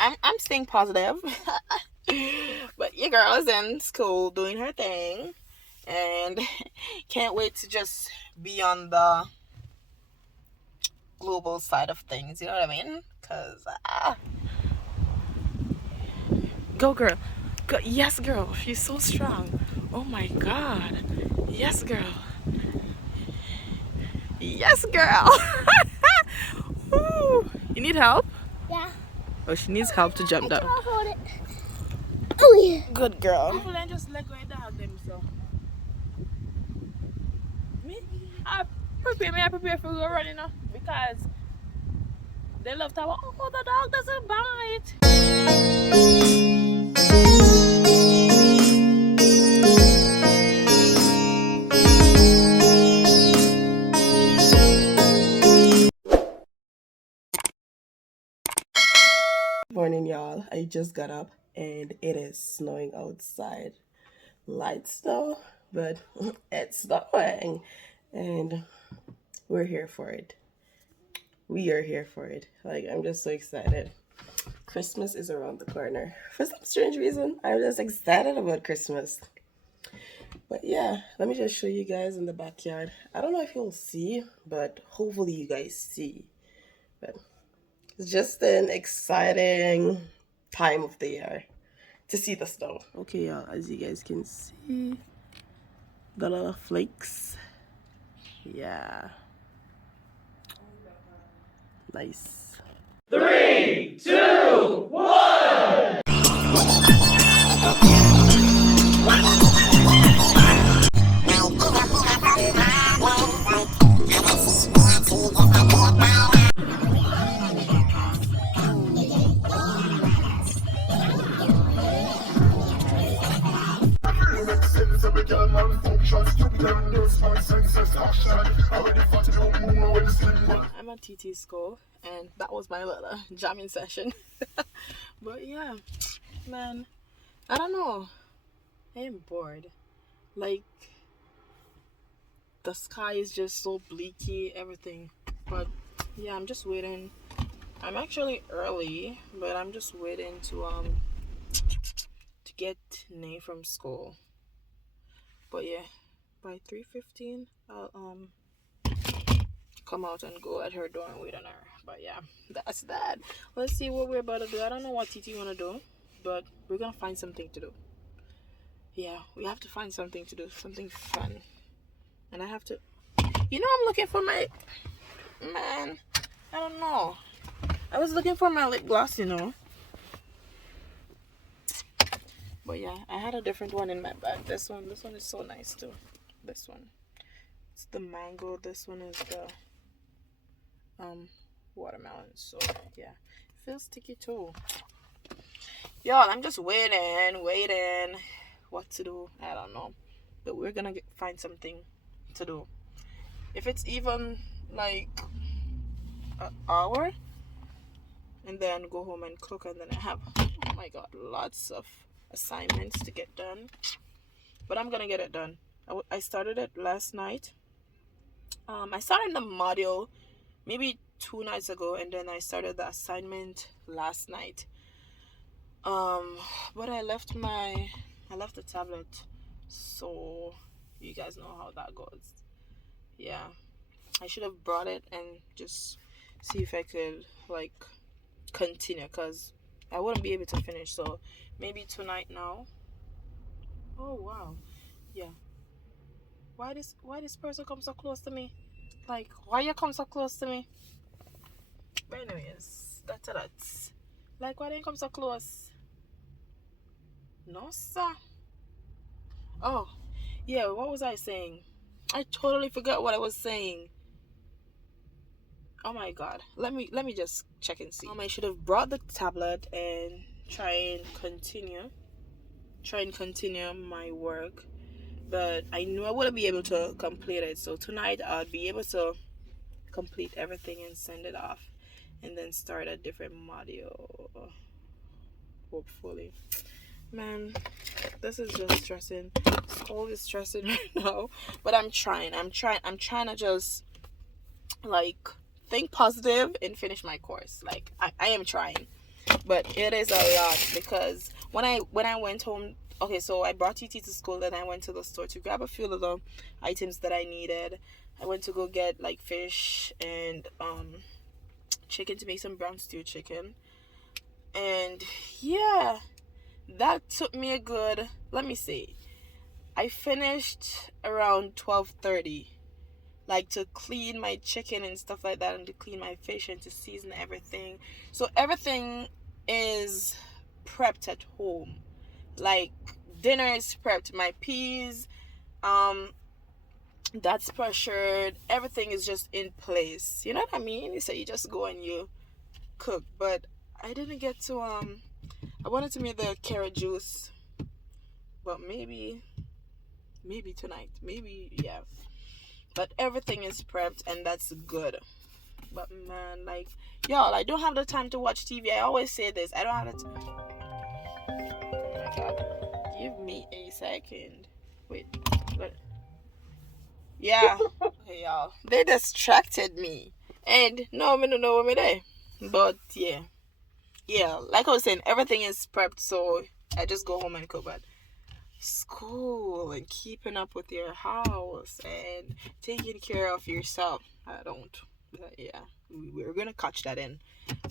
I'm staying positive. But your girl is in school doing her thing, and can't wait to just be on the global side of things. You know what I mean? Cause go girl, go, yes girl, she's so strong. Oh my god, yes girl, yes girl. Woo. You need help? Yeah. Oh, she needs help to jump down. Hold it. Oh yeah. Good girl. People then just let go of dog them so. I prepare for go running now because they love to oh the dog doesn't bite. Morning y'all. I just got up and it is snowing outside. Light snow, but it's snowing and we're here for it. We are here for it. Like, I'm just so excited. Christmas is around the corner. For some strange reason, I'm just excited about Christmas. But yeah, let me just show you guys in the backyard. I don't know if you'll see, but hopefully you guys see. But it's just an exciting time of the year to see the snow. Okay, y'all, as you guys can see, the little flakes. Yeah. Nice. 3, 2, 1. I'm at TT school and that was my little jamming session. But yeah, man, I don't know, I am bored. Like, the sky is just so bleaky, everything. But yeah, I'm just waiting. I'm actually early, but I'm just waiting to get Nay from school. But yeah, by 3:15 I'll come out and go at her door and wait on her. But yeah, that's that. Let's see what we're about to do. I don't know what TT wanna do, but we're gonna find something to do. Yeah, we have to find something to do, something fun. And I have to, I'm looking for my, man, I don't know. I was looking for my lip gloss, But yeah, I had a different one in my bag. This one is so nice too. This one, it's the mango. This one is the watermelon. So yeah, it feels sticky too. Y'all, I'm just waiting what to do. I don't know, but we're gonna find something to do. If it's even like an hour, and then go home and cook, and then I have, oh my god, lots of assignments to get done. But I'm gonna get it done. I started it last night. I started the module maybe 2 nights ago, and then I started the assignment last night. But I left the tablet, so you guys know how that goes. Yeah, I should have brought it and just see if I could like continue, because I wouldn't be able to finish. So maybe tonight now. Oh wow, yeah. Why this person come so close to me? Like, why you come so close to me? But anyways, that's that. Like, why didn't you come so close? No sir. Oh yeah, what was I saying? I totally forgot what I was saying. Oh my god, let me just check and see. I should have brought the tablet and try and continue my work, but I knew I wouldn't be able to complete it. So tonight I'll be able to complete everything and send it off, and then start a different module, hopefully. Man, this is just stressing. School is stressing right now, but I'm trying to just like think positive and finish my course. Like, I am trying, But it is a lot because when I went home, okay, so I brought TT to school, and I went to the store to grab a few of the items that I needed. I went to go get like fish and chicken to make some brown stew chicken. And yeah, that took me a good, let me see, I finished around 12:30, like to clean my chicken and stuff like that, and to clean my fish and to season everything. So everything is prepped at home. Like dinner is prepped, my peas, that's pressured, everything is just in place. You know what I mean? So you just go and you cook. But I didn't get to I wanted to make the carrot juice, but maybe tonight, maybe, yeah. But everything is prepped, and that's good. But man, like, y'all, I don't have the time to watch TV. I always say this, I don't have the time. Oh my god, give me a second. Wait, what? Yeah. Okay, y'all, they distracted me, and no, I don't know what me there. But yeah, like I was saying, everything is prepped, so I just go home and cook. But school and keeping up with your house and taking care of yourself, I don't. But yeah, we're gonna catch that in.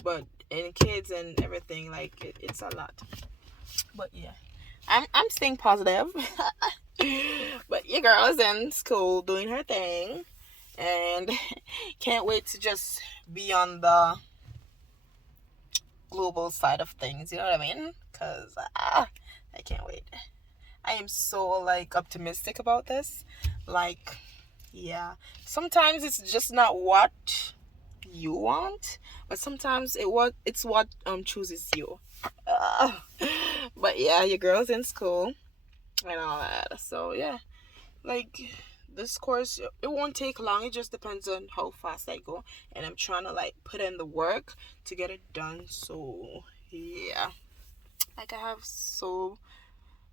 But in kids and everything, like it's a lot. But yeah, I'm staying positive. But your girl is in school doing her thing, and can't wait to just be on the global side of things. You know what I mean? Cause I can't wait. I am so like optimistic about this. Like, yeah, sometimes it's just not what you want, but sometimes it's what chooses you. But yeah, your girl's in school and all that. So yeah, like this course, it won't take long. It just depends on how fast I go, and I'm trying to like put in the work to get it done. So yeah, like I have so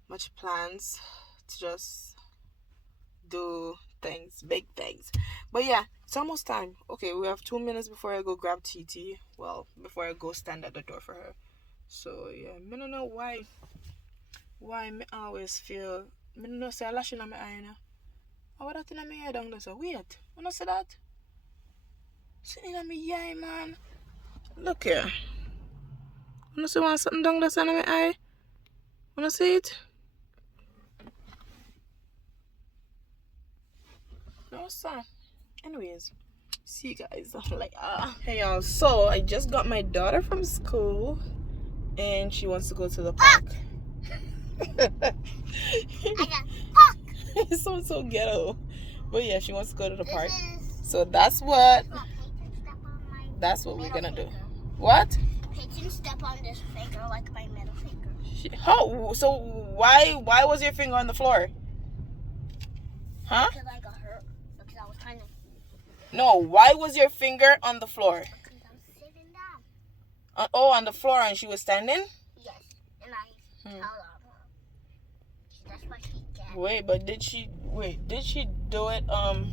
much plans to just do things, big things. But yeah, it's almost time. Okay, we have 2 minutes before I go grab TT. Well, before I go stand at the door for her. So yeah, I don't know why me always feel, I don't know, say a lash in my eye now. Oh, that in my eye down there, so wait, you know see that? Sitting in my eye, man. Look here. You know see want something down there in my eye? You know see it? No, sir. Anyways, see you guys. Like, hey y'all. So I just got my daughter from school, and she wants to go to the park. I got park. It sounds so ghetto, but yeah, she wants to go to the park. So that's what we're gonna do. What? Pigeon step on this finger like my middle finger. How? So why was your finger on the floor? Huh? Because I got hurt. Because I was trying to. No, why was your finger on the floor? Because I was sitting down. On the floor, and she was standing? Yes. And I told her. That's what she did. Wait, but did she do it On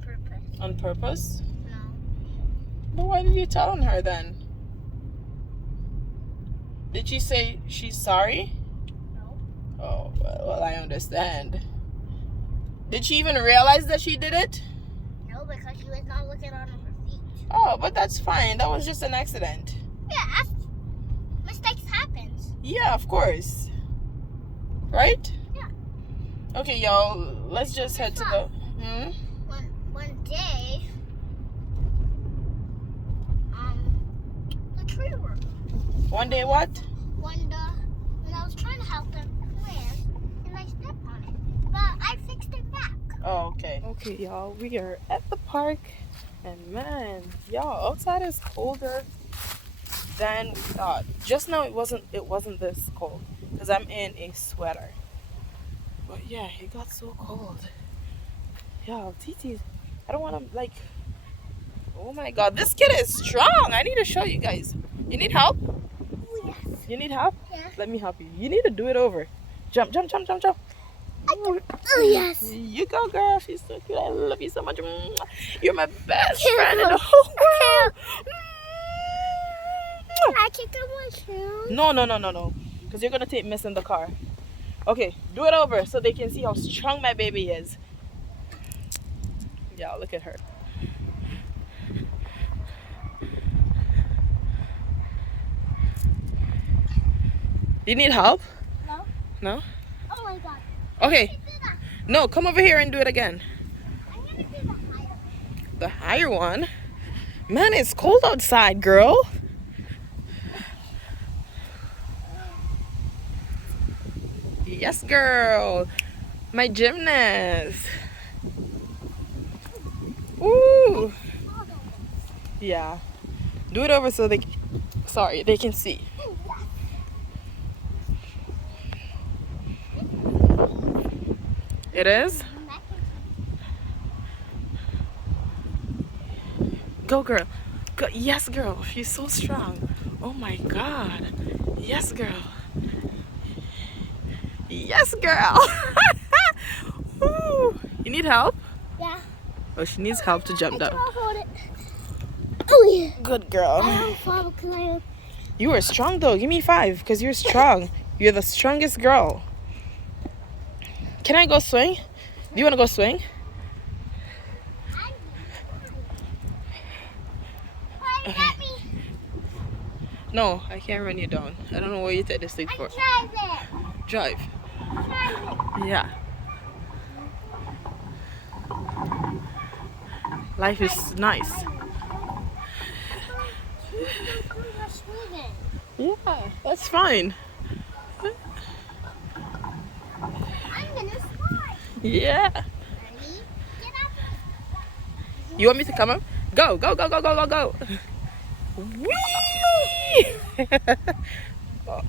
purpose. on purpose? No. But why did you tell on her then? Did she say she's sorry? No. Oh, well, I understand. Did she even realize that she did it? No, because she was not looking on her feet. Oh, but that's fine. That was just an accident. Yeah, mistakes happens. Yeah, of course. Right? Yeah. Okay, y'all, let's just head to the... One day, the tree work. One day what? When I was trying to help them plant, and I stepped on it, but I fixed it back. Oh, okay. Okay, y'all, we are at the park, and man, y'all, outside is colder than we thought. Just now it wasn't this cold, because I'm in a sweater. But yeah, it got so cold. Y'all, TT's, I don't want to, like, oh my god, this kid is strong. I need to show you guys. You need help? Oh, yes. You need help? Yeah. Let me help you. You need to do it over. Jump, jump, jump, jump, jump. Oh, yes. You go, girl. She's so cute. I love you so much. You're my best friend in the whole world. I kick up my shoes. No, no, no, no, no. Because you're going to take mess in the car. Okay, do it over so they can see how strong my baby is. Yeah, look at her. You need help? No. No? Oh my god. Okay. Do that. No, come over here and do it again. I'm gonna do the higher. The higher one? Man, it's cold outside, girl. Yes, girl. My gymnast. Ooh. Yeah. Do it over so they can see. It is? Go, girl. Go. Yes, girl. She's so strong. Oh my god. Yes, girl. Yes, girl. Woo. You need help? Yeah. Oh, she needs help to jump down. I'll hold it. Oh yeah. Good girl. I don't fall because I am. You are strong though. Give me 5 because you're strong. You're the strongest girl. Can I go swing? Do you want to go swing? Get me. No, I can't run you down. I don't know what you take this thing for. Drive it. Drive. Drive it. Yeah. Life is nice. Yeah, that's fine. I'm gonna slide. Yeah. Ready? Get up. You want me to come up? Go, go, go, go, go, go, go. Whee! Oh.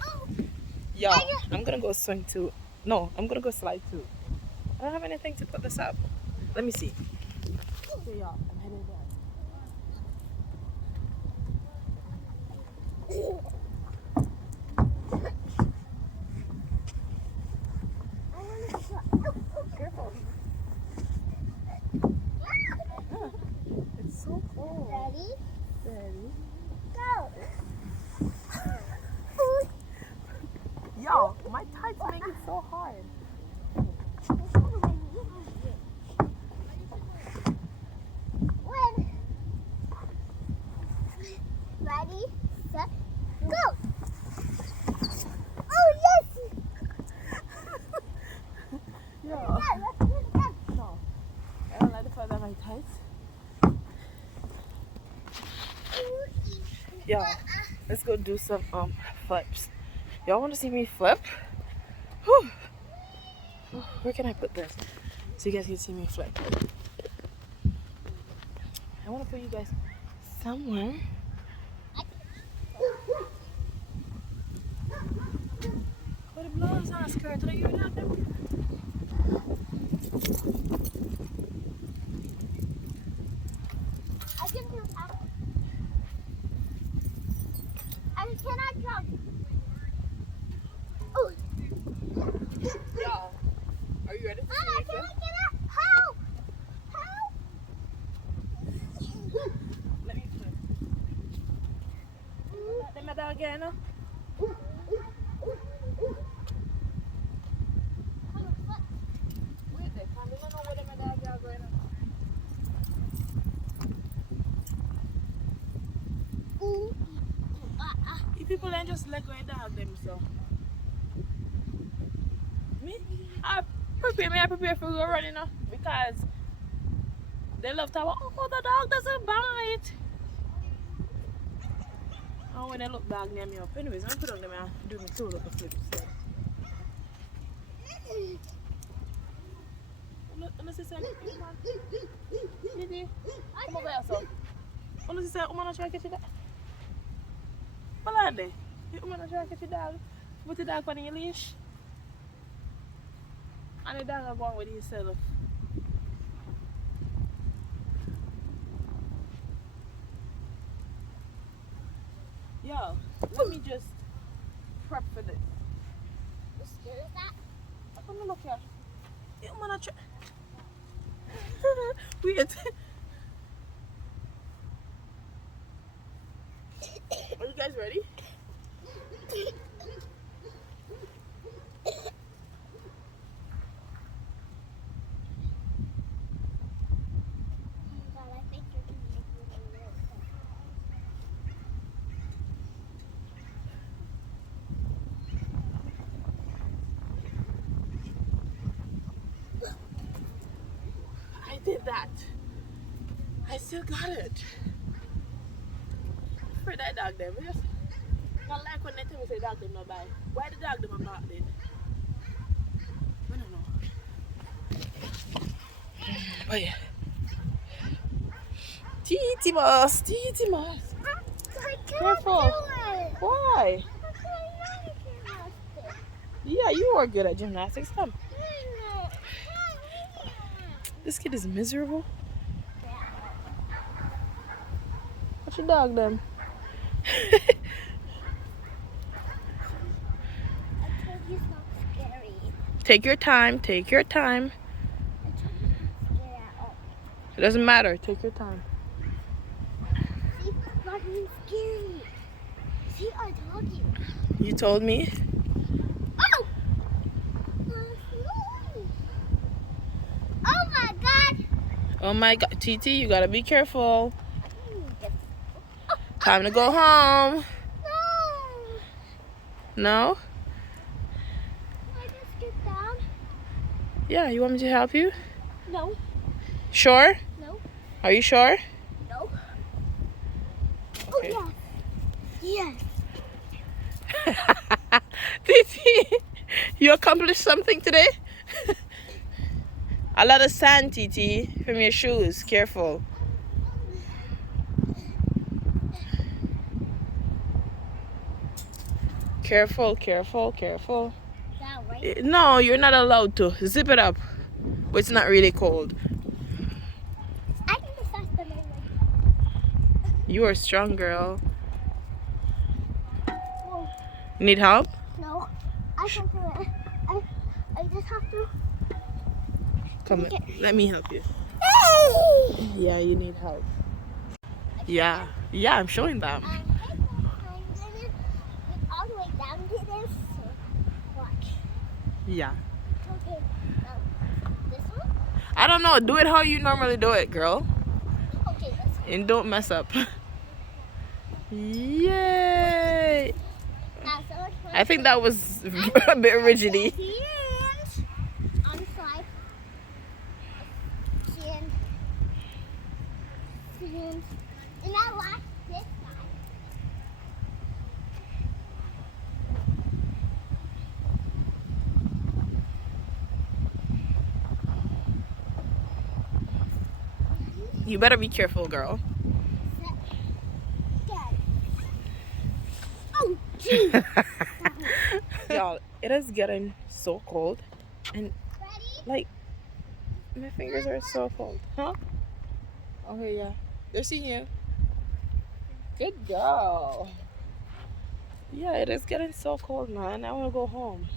Yo, I'm gonna go swing too. No, I'm gonna go slide too. I don't have anything to put this up. Let me see. Okay, y'all, I'm heading down. Careful. It's so cold. Ready? Ready? Go. Yo, my tights make it so hard. Ready, set, go! Oh yes! Yo. Let's do it again. No. I don't like the fact that my tights. Yo, let's go do some flips. Y'all want to see me flip? Whew. Where can I put this so you guys can see me flip? I want to put you guys somewhere. What the blows on a skirt? Did I give you that? I can do that. I cannot jump. Oh. Y'all, are you ready? I cannot get up. Help! Help! Let me flip. Let me down again. Wait there, I don't know where my dog is right now. You people ain't just let go of dog them so. Me? I prepare for go running now because they love to oh the dog doesn't bite. Oh when they look dog near me up. Anyways, I'm put on them and do me two little flips. So. Unless it's come over here, so. Unless it's I'm gonna try to catch it. Balade, I'm gonna try to catch the dog. Put the dog on your leash. And the dog are going with himself. Yo, let me just prep for this. You scared of that? I'm gonna look here. I'm gonna try. Wait. guys ready? But I think you're gonna make me a little I did that. I still got it. For that dog them. Just not like when they tell me say dog them not buy. Why the dog them I'm not did? I don't know. But yeah. Titi Moss. Careful. Why? Yeah, you are good at gymnastics. Come. This kid is miserable. What's your dog then? I told you it's not scary. Take your time. Take your time. I told you it's not scary at all. It doesn't matter. Take your time. See, it's not even scary. See, I told you. You told me. Oh! Oh my God! Oh my God, Titi, you gotta be careful. Time to go home. No! No? Can I just get down? Yeah, you want me to help you? No. Sure? No. Are you sure? No. Oh, Okay. yes. Titi, you accomplished something today? A lot of sand, Titi, from your shoes. Careful. Careful. Is that right? No, you're not allowed to. Zip it up. But it's not really cold. I can massage them anyway. You are strong, girl. Whoa. Need help? No. I can do it. I just have to. Come, let me help you. Hey! Yeah, you need help. Yeah, I'm showing them. I'm gonna get all the way down to this. Watch. Yeah. Okay. This one? I don't know. Do it how you normally do it, girl. Okay, this one. And don't mess up. Yay! Now, so much fun. I think that was a bit rigidy. And on the side. And I watch this side. You better be careful, girl. Oh, gee. Y'all, it is getting so cold. And, Ready? like, my fingers are so cold. Huh? Okay, yeah. They're seeing you. Good girl. Yeah, it is getting so cold, man. I want to go home.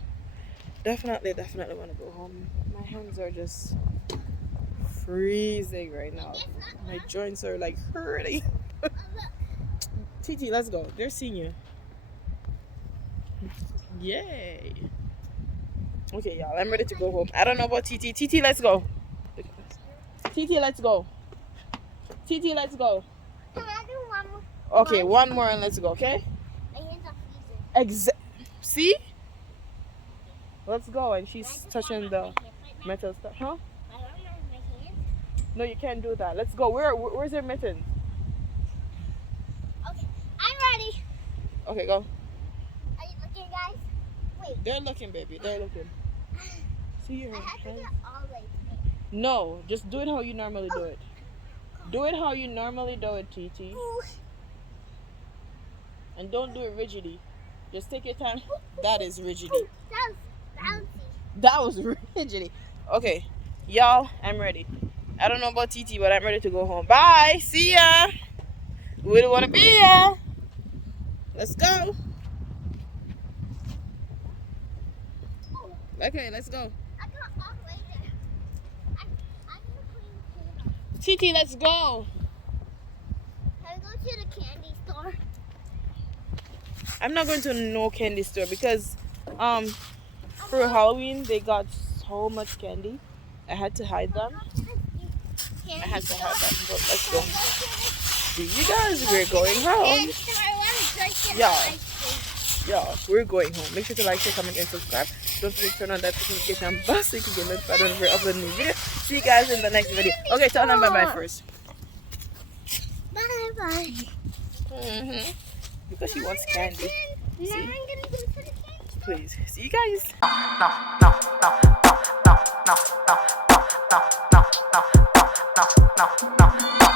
Definitely want to go home. My hands are just freezing right now. My joints are like hurting. Titi, let's go. They're seeing you. Yay. Okay, y'all. I'm ready to go home. I don't know about Titi. Titi, let's go. Titi, let's go. Titi, let's go. Can I do one more? Okay, one more and let's go, okay? My hands are freezing. See? Let's go. And I she's just touching want the my hands right now. metal stuff. Huh? I don't have my hands. No, you can't do that. Let's go. Where's your mitten? Okay, I'm ready. Okay, go. Are you looking, guys? Wait. They're looking, baby. They're looking. See your I have to hands? get all the way to there. No, just do it how you normally do it. Do it how you normally do it, Titi. Ooh. And don't do it rigidly. Just take your time. That is rigidly. Ooh, that was bouncy. That was rigidly. Okay, y'all, I'm ready. I don't know about Titi, but I'm ready to go home. Bye. See ya. We don't want to be ya. Let's go. Okay, let's go. I got all the way there. I'm gonna clean the up. Titi, let's go. Can we go to the candy store? I'm not going to no candy store because for Halloween they got so much candy. I had to hide them. I had to hide them. But let's go. See you guys. We're going home. Yeah. Yeah, we're going home. Make sure to like, share, comment, and subscribe. Don't forget to turn on that notification bell so you can get notified whenever I upload a new video. See you guys in the next video. Okay, tell them bye-bye first. Bye-bye. Because she wants candy. Now I'm gonna go to the candy. Please. See you guys. No.